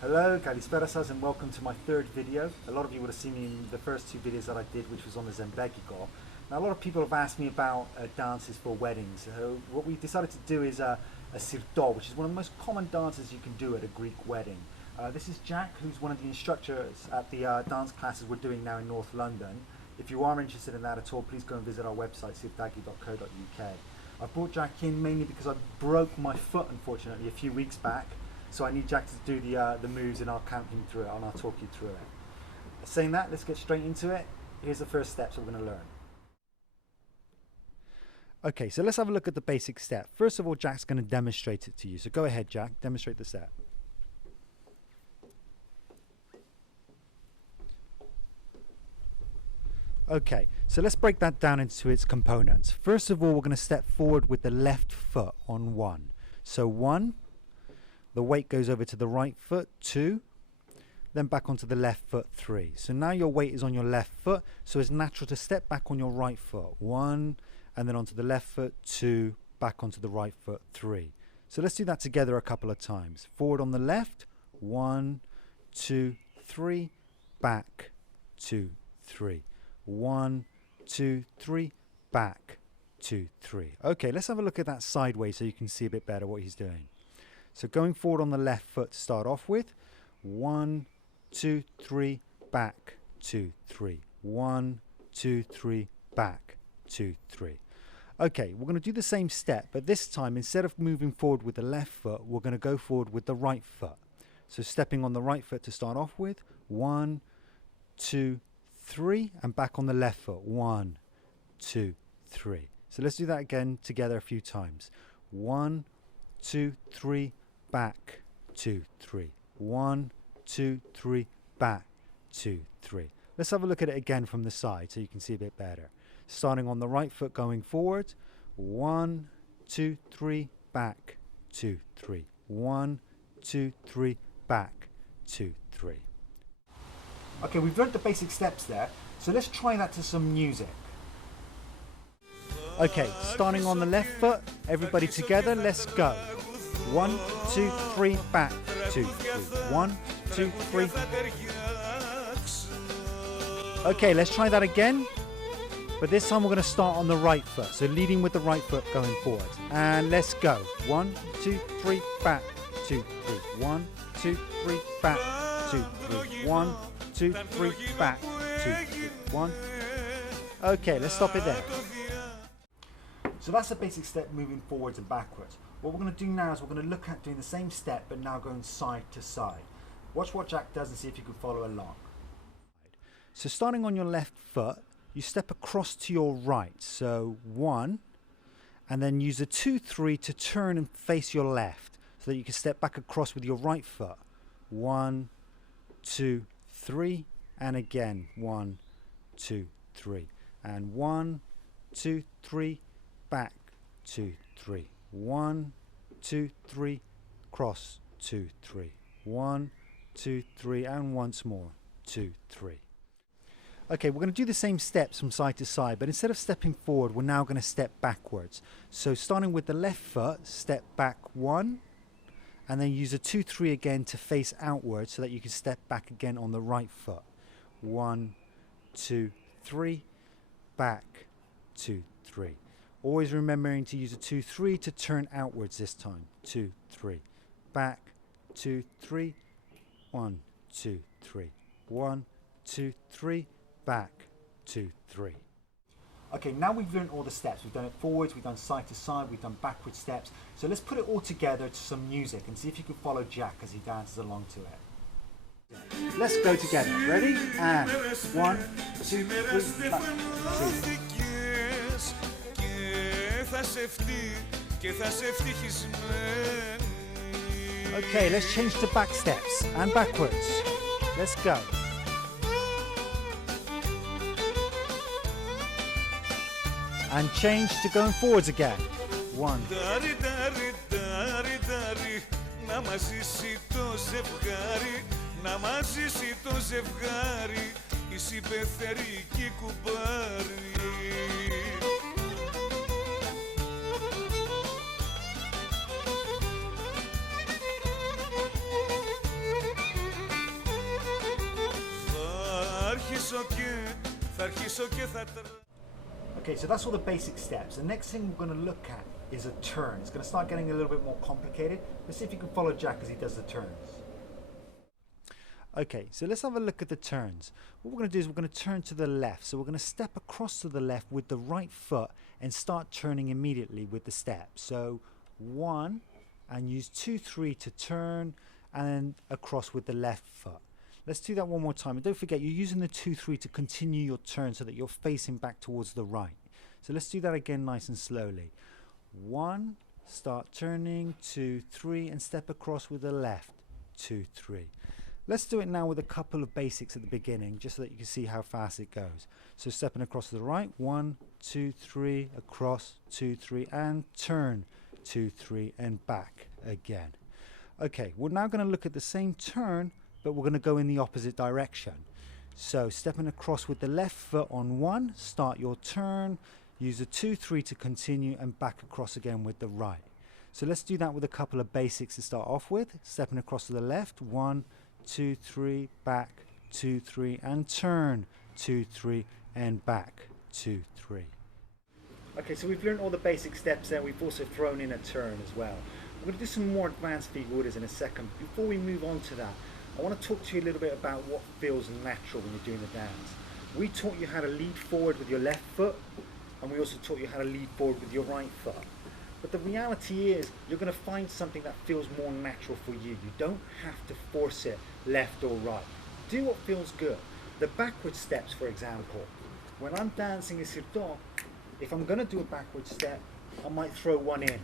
Hello, Kalisperas, and welcome to my third video. A lot of you would have seen me in the first two videos that I did, which was on the Zembegigo. Now, a lot of people have asked me about dances for weddings. So what we decided to do is a Syrtos, which is one of the most common dances you can do at a Greek wedding. This is Jack, who's one of the instructors at the dance classes we're doing now in North London. If you are interested in that at all, please go and visit our website, syrtagi.co.uk. I brought Jack in mainly because I broke my foot, unfortunately, a few weeks back. So I need Jack to do the moves, and I'll count him through it, and I'll talk you through it. Saying that, let's get straight into it. Here's the first steps we're going to learn. Okay, so let's have a look at the basic step. First of all, Jack's going to demonstrate it to you. So go ahead, Jack, demonstrate the step. Okay, so let's break that down into its components. First of all, we're going to step forward with the left foot on 1. So 1. The weight goes over to the right foot, 2, then back onto the left foot, 3. So now your weight is on your left foot, so it's natural to step back on your right foot, 1, and then onto the left foot, 2, back onto the right foot, 3. So let's do that together a couple of times. Forward on the left, 1, 2, 3, back, 2, 3. 1, 2, 3, back, 2, 3. Okay, let's have a look at that sideways so you can see a bit better what he's doing. So going forward on the left foot to start off with, 1, 2, 3, back, 2, 3. 1, 2, 3, back, 2, 3. Okay, we're going to do the same step, but this time instead of moving forward with the left foot, we're going to go forward with the right foot. So stepping on the right foot to start off with, 1, 2, 3, and back on the left foot, 1, 2, 3. So let's do that again together a few times. 1, 2, 3, back, 2, 3. 1, 2, 3, back, 2, 3. Let's have a look at it again from the side so you can see a bit better. Starting on the right foot going forward, 1, 2, 3, back, 2, 3. 1, 2, 3, back, 2, 3. Okay, we've learned the basic steps there, so let's try that to some music. Okay, starting on the left foot, everybody together, let's go. 1, 2, 3, back, 2, 3. 1, 2, 3. Okay, let's try that again. But this time we're going to start on the right foot. So leading with the right foot going forward. And let's go. 1, 2, 3, back, 2, 3. 1, 2, 3, back, 2, 3. 1, 2, 3, back, 2, 3. 1. Okay, let's stop it there. So that's the basic step, moving forwards and backwards. What we're going to do now is we're going to look at doing the same step but now going side to side. Watch what Jack does and see if you can follow along. So starting on your left foot, you step across to your right. So 1, and then use a 2, 3 to turn and face your left so that you can step back across with your right foot. 1, 2, 3, and again 1, 2, 3. And 1, 2, 3, back, 2, 3. 1, 2, 3, cross, 2, 3. 1, 2, 3, and once more, 2, 3. Okay, we're going to do the same steps from side to side, but instead of stepping forward, we're now going to step backwards. So starting with the left foot, step back 1, and then use a 2, 3 again to face outwards so that you can step back again on the right foot. 1, 2, 3, back, 2, 3. Always remembering to use a 2, 3 to turn outwards this time. 2, 3. Back, 2, 3. 1, 2, 3. 1, 2, 3. Back, 2, 3. Okay, now we've learned all the steps. We've done it forwards, we've done side to side, we've done backward steps. So let's put it all together to some music and see if you can follow Jack as he dances along to it. Let's go together. Ready? And 1, 2, 3, back, 2. Okay, let's change to back steps and backwards. Let's go. And change to going forwards again. 1. Okay, so that's all the basic steps. The next thing we're going to look at is a turn. It's going to start getting a little bit more complicated. Let's see if you can follow Jack as he does the turns. Okay, so let's have a look at the turns. What we're going to do is we're going to turn to the left. So we're going to step across to the left with the right foot and start turning immediately with the step. So 1, and use 2, 3 to turn, and then across with the left foot. Let's do that one more time. And don't forget, you're using the 2, 3 to continue your turn so that you're facing back towards the right. So let's do that again nice and slowly. 1, start turning, 2, 3, and step across with the left, 2, 3. Let's do it now with a couple of basics at the beginning, just so that you can see how fast it goes. So stepping across to the right, 1, 2, 3, across, 2, 3, and turn, 2, 3, and back again. Okay, we're now going to look at the same turn, but we're going to go in the opposite direction. So stepping across with the left foot on 1, start your turn, use a 2, 3 to continue, and back across again with the right. So let's do that with a couple of basics to start off with. Stepping across to the left, 1, 2, 3, back, 2, 3, and turn, 2, 3, and back, 2, 3. Okay, so we've learned all the basic steps there. We've also thrown in a turn as well. We're going to do some more advanced figuras in a second. Before we move on to that, I want to talk to you a little bit about what feels natural when you're doing the dance. We taught you how to lead forward with your left foot, and we also taught you how to lead forward with your right foot. But the reality is, you're going to find something that feels more natural for you. You don't have to force it left or right. Do what feels good. The backward steps, for example. When I'm dancing a Syrtos, if I'm going to do a backward step, I might throw one in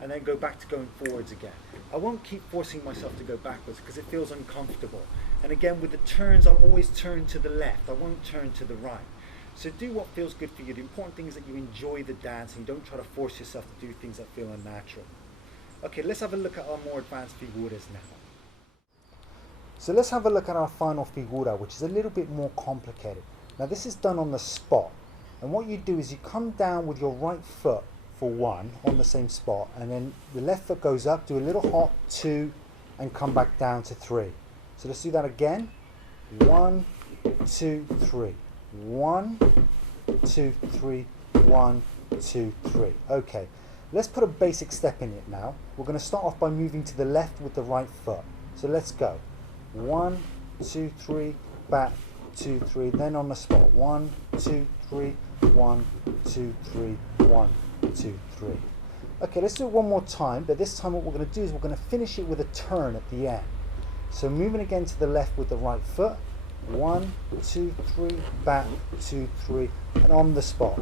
and then go back to going forwards again. I won't keep forcing myself to go backwards because it feels uncomfortable. And again, with the turns, I'll always turn to the left. I won't turn to the right. So do what feels good for you. The important thing is that you enjoy the dance and you don't try to force yourself to do things that feel unnatural. Okay, let's have a look at our more advanced figuras now. So let's have a look at our final figura, which is a little bit more complicated. Now this is done on the spot. And what you do is you come down with your right foot for 1 on the same spot, and then the left foot goes up, do a little hop, 2, and come back down to 3. So let's do that again. 1, 2, 3. 1, 2, 3, 1, 2, 3. Okay, let's put a basic step in it now. We're going to start off by moving to the left with the right foot. So let's go. 1, 2, 3, back, 2, 3, then on the spot. 1, 2, 3, 1, 2, 3, 1, 2, 3. Okay, let's do it one more time, but this time what we're going to do is we're going to finish it with a turn at the end. So moving again to the left with the right foot. 1, 2, 3, back, 2, 3, and on the spot.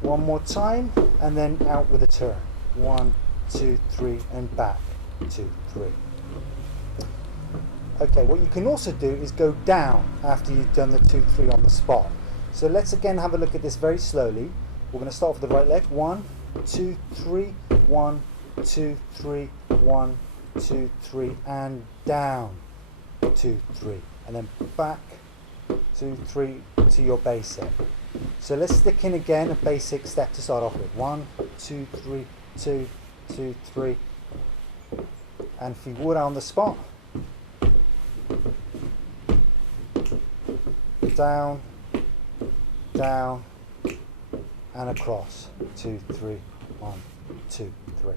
One more time, and then out with a turn. 1, 2, 3, and back, 2, 3. Okay, what you can also do is go down after you've done the 2, 3 on the spot. So let's again have a look at this very slowly. We're going to start with the right leg. 1, 2, 3, 1, 2, 3, 1, 2, 3, and down, 2, 3. And then back, 2, 3 to your basic. So let's stick in again a basic step to start off with. 1, 2, 3, 2, 2, 3. And figura on the spot. Down, down, and across. 2, 3, 1, 2, 3.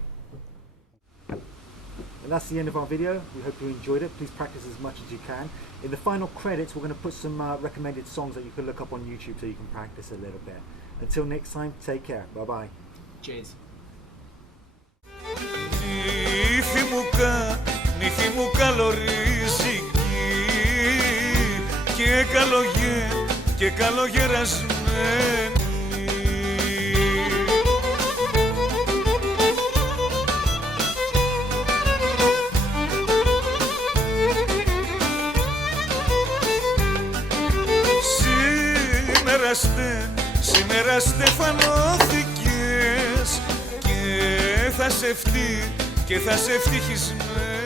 And that's the end of our video. We hope you enjoyed it. Please practice as much as you can. In the final credits, we're going to put some recommended songs that you can look up on YouTube so you can practice a little bit. Until next time, take care. Bye-bye. Cheers. Σήμερα στεφανώθηκες και θα σε ευτυχισμένος.